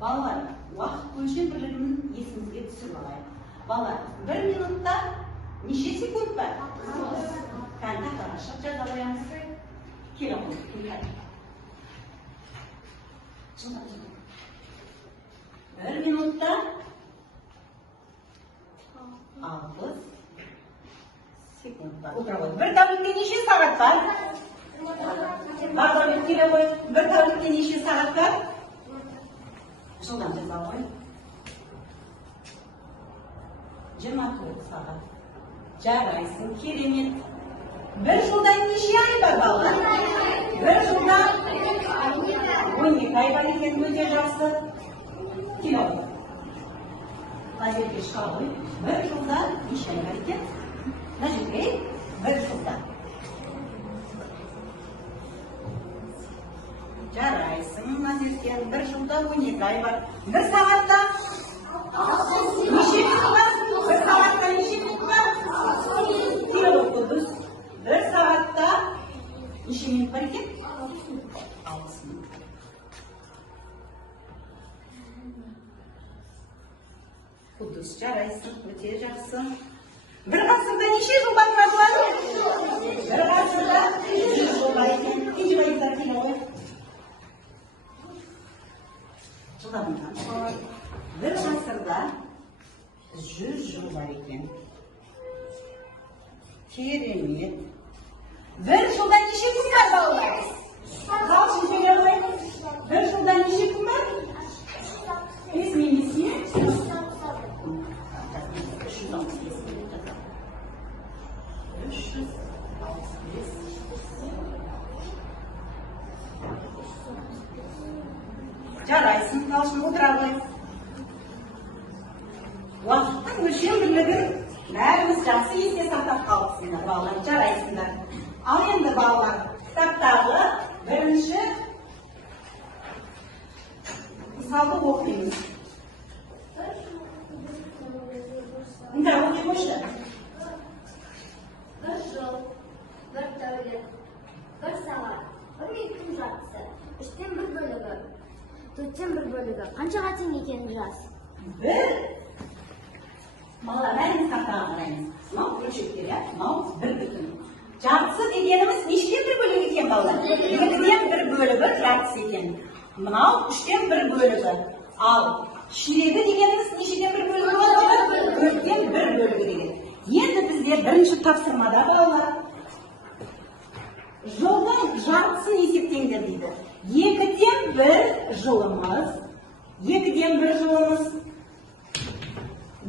Балалар, уақыт өлшем бірлігін есімізге түсіріп алайық. Балалар, 1 минутта неше секунд бар? Кәнді қарашық жаза қоямыз. Келе қойып. 1 минутта 60 секунд бар. Bir тәулікте неше сағат бар? Бағдарлық келе қой. Bir тәулікте неше сағат бар? Жылдан жаза қой. 24 сағат. Жарайсың, керемет. Bir жылдан неше ай бар балалар? Bir жылдан 12 ай бар екен, өте жақсы. Келе қой. Лазерге шыға қой. Bir жылдан неше ай бар екен? Нәжікей, 1 жылдан. Жарайсың, Назеркен, 1 жылда 12 ай бар. 1 сағатта неше минут бар? 1 сағатта неше минут бар? Келе оқыдыз. 1 сағатта неше минут бар екен? 60 минут. Құдыз, жарайсың, өте жақсы. 1 ғасырда неше жыл бар бар? 1 ғасырда 100 жыл бар екен. Кенже байыздар келе ғой. Жылдамынан. 1 ғасырда 100 жыл бар екен. Керемет. 1 жылда неше күн бар балалар? Қалшын сөйле ғой. 1 жылда неше күн бар? 5 немесе? 365. Жарайсың, талшын отыра ғой. Уақыттың өлшем бірлігін бәріміз жақсы есте сақтап қалыпсыңдар, балалар, жарайсыңдар. Ал енді балалар, кітаптағы бірінші мысалды оқимыз. Мұнда оқи қойшы. 1 жыл, 1 тәулік, 1 сағат, 12 күн жартысы, 3-тен 1 бөлігі, 4-тен 1 бөлігі. Қаншаға тең екенін жаз? 1. Балалар, бәріміз тақтаға қараймыз. Мынау бөлшектер, мынау 1 бүтін. Жартысы дегеніміз нештен 1 бөлігі екен балалар? 2-ден 1 бөлігі жартысы екен. Мынау 3-тен 1 бөлігі. Ал ширегі дегеніміз нешеден 1 бөлігі балалар? 4-тен 1 бөлігі деген. Енді бізде бірінші тапсырмада балалар жылдың жартысын есептеңдер дейді. 2-ден 1 жылымыз. 2-ден 1 жылымыз.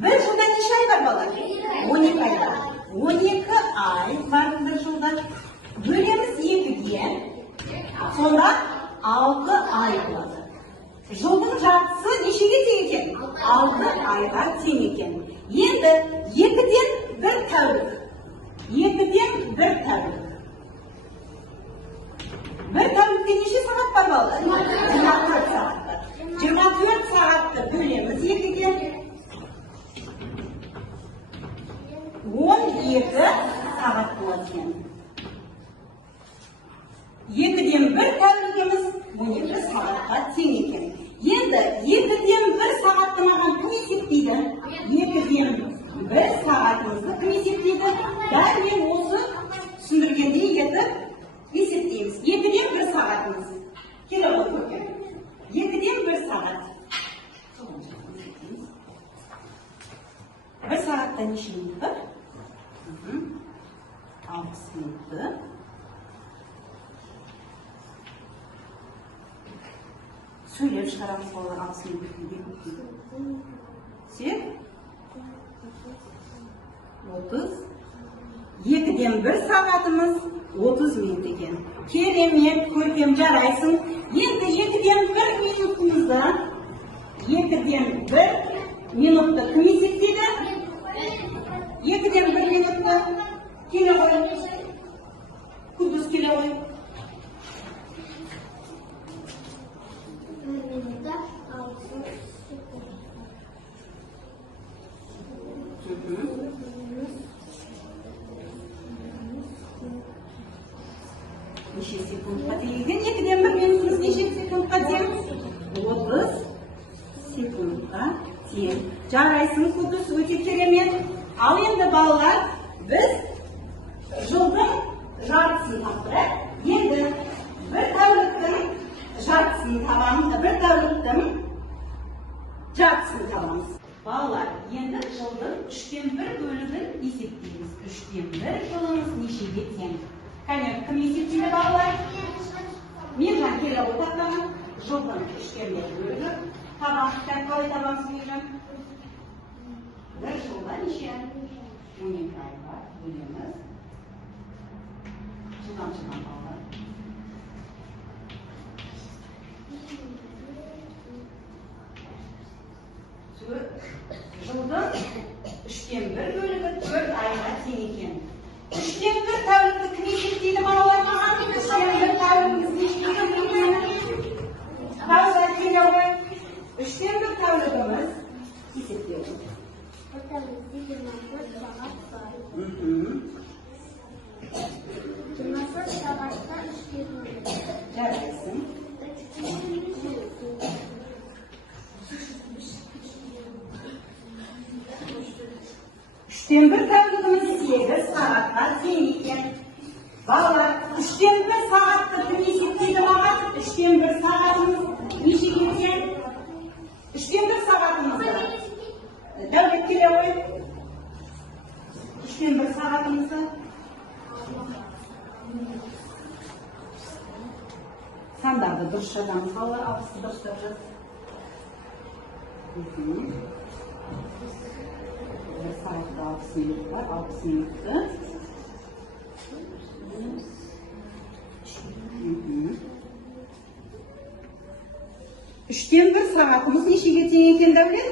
1 жылда неше ай бар балалар? 12 ай бар. 12 ай бар 1 жылда. Бөлеміз 2-ден. Сонда 6 ай болады. Жылдың жартысы нешеге тең екен? 6 айға тең екен. Енді 2-ден 1 тәулік. 2-ден 1 тәулік. 1 тәулікте неше сағат бар балалар? 24 сағат бар. 24 сағатты бөлеміз 2-ден. 12 сағат болады екен. 2-ден 1 тәулігіміз 12 сағатқа тең екен. Енді 2-ден 1 сағатты маған кім есептейді? 2-ден 1 сағатымызды кім есептейді? Бәрінен осы түсіндіргендей етіп есептейміз. 2-ден 1 сағатымыз. Келе ғой көкен. 2-ден 1 сағат. 1 сағатта неше минут бар? 60 минутты. Сөйлеп шығарамыз балалар 60 минутты. Сен? 30. 2-ден 1 сағатымыз 30 минут екен. Керемет, көркем, жарайсың. Енді 2-ден 1 минутымызда 2-ден 1 минутты кім есептейді? 2-ден 1 минутты келе ғой. Күндіз келе ғой. 1 минутта 60 секунд. Неше секундқа тең екен? 2-ден 1 минутымыз неше секундқа тең? 30 тең. Жарайсың, Кудус, өте керемет. Ал енді балалар, біз жылдың жартысын таптық. Енді бір тәуліктің жартысын табамыз, бір тәуліктің жартысын табамыз. Балалар, енді жылдың 3/1 бөлігін есептейміз. 3/1 жылымыз нешеге тең? Кәне, кім есептейді балалар? Мержан келе отырған жылдың 3/1 бөлігі. Табамыз, қалай табамыз Мержан? Бір жылда неше? 12 айға бөлеміз. Жылдан балалар. Жылдың 3/1 бөлігі 4 айға тең екен. 3/1 тәулікті кім есептейді балалар маған? 3/1 тәулігіміз нешеге тең? Қалай келе ғой? 3/1 тәулігіміз есептеу. Bir tavukta 24 saat var. 24 saatte 3 bölüm. Жарайсың. 3/1 тәулігіміз 8 сағатқа тең екен. Балалар, 3/1 сағатты кім есептейді маған? 3/1 сағатымыз нешеге тең? 3/1 сағатымызды. Дәулет келе ғой. 3/1 сағатымызды. Сандарды дұрыс жазамыз. Балалар, 60 дұрыстап жаз. Bir saatte 60 minut var. 60 minuttu. 3/1 saatimiz nechega teng ekan Davlat?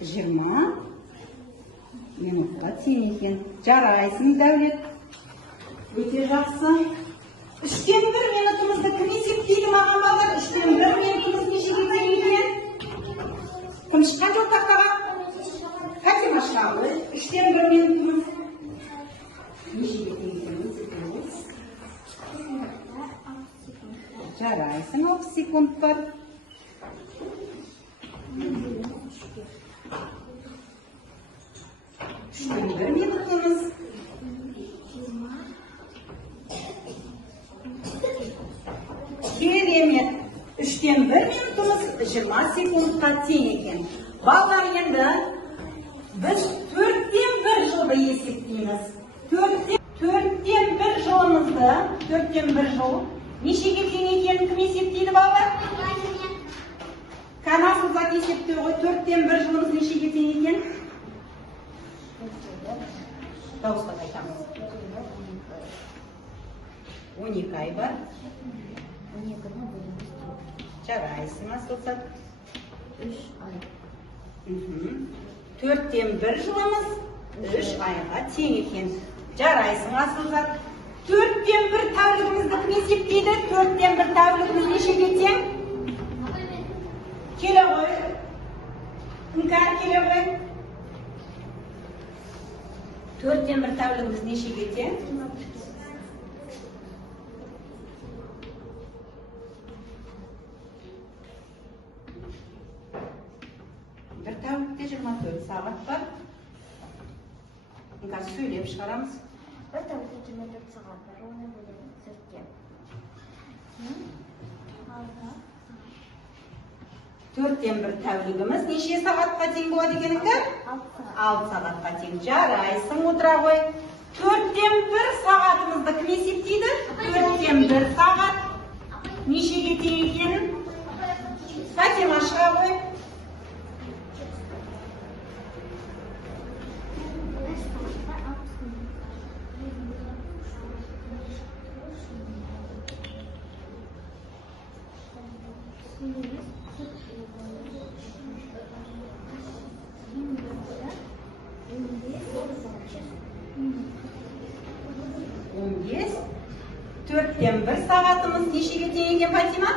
20 minutga teng ekan. Jaraysin Davlat. O'ta yaxshi. 3/1 minutimizni kim eseplaydi ma'lum bo'ladi? 3/1 minutimiz nechega teng ekan? Kim chiqqan jo'q taqtaga? Fatima chiqadi. 3/1 minutimiz nechega teng ekanini sekundimiz. Jaraysin 6 sekund bor. 3/1 minutimiz. Keremet. 3/1 minutimiz 20 sekundga teng ekan. Ballar endi biz 4/1 yilda eseplaymiz. 4/1 yilimizni 4/1 yil nechega teng ekanini kim eseplaydi ballar? Kanalimizni eseplaydi. 4/1 yilimiz nechega teng ekan? Davosta qaytamiz. 12 ay bor. 12'den bölümümüz. Jaraysin asılsa. 3 ay. 4/1 yilimiz 3 ayga teng ekan. Jaraysin asılsa. 4/1 tavligimizni kim eseplaydi? 4/1 tavligimiz nechega teng? Kela qo'y. Inkar kela qo'y. 4/1 tavligimiz nechega teng? Bir tavukta 24 saat var. Inkar söyleyip çıkaramız. Bir tavukta 24 saat var. Onu bölümü 4/1 tavligimiz necha soatga teng bo'ladi ekan uka? 6 soatga teng. Jaraysin o'tira qo'y. 4/1 soatimizni kim eseplaydi? 4/1 soat nechaga teng ekan? Fatima chiqa qo'y. Dörtten bir saatimiz nechega teng ekan Fatima?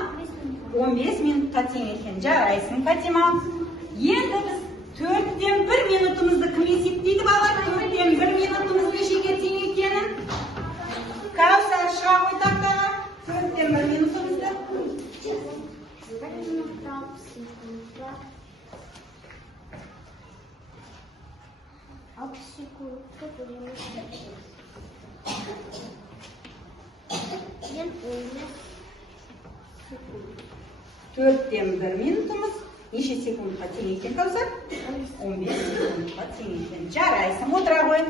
15 minutga teng ekan. Jaraysin Fatima. Endi biz 4/1 minutimizni kim eseplaydi bolalar? 4/1 minutimiz nechega teng ekanini? Kavsar chiqa qo'y taqtaga. 4/1 minutimizni бір минутта 60 секундта 60 секундта бөлеміз 15 секунд. 4-тен 1 минутымыз неше секундқа тең екен Кәусар? 15 секундқа тең екен. Жарайсың, отыра ғой.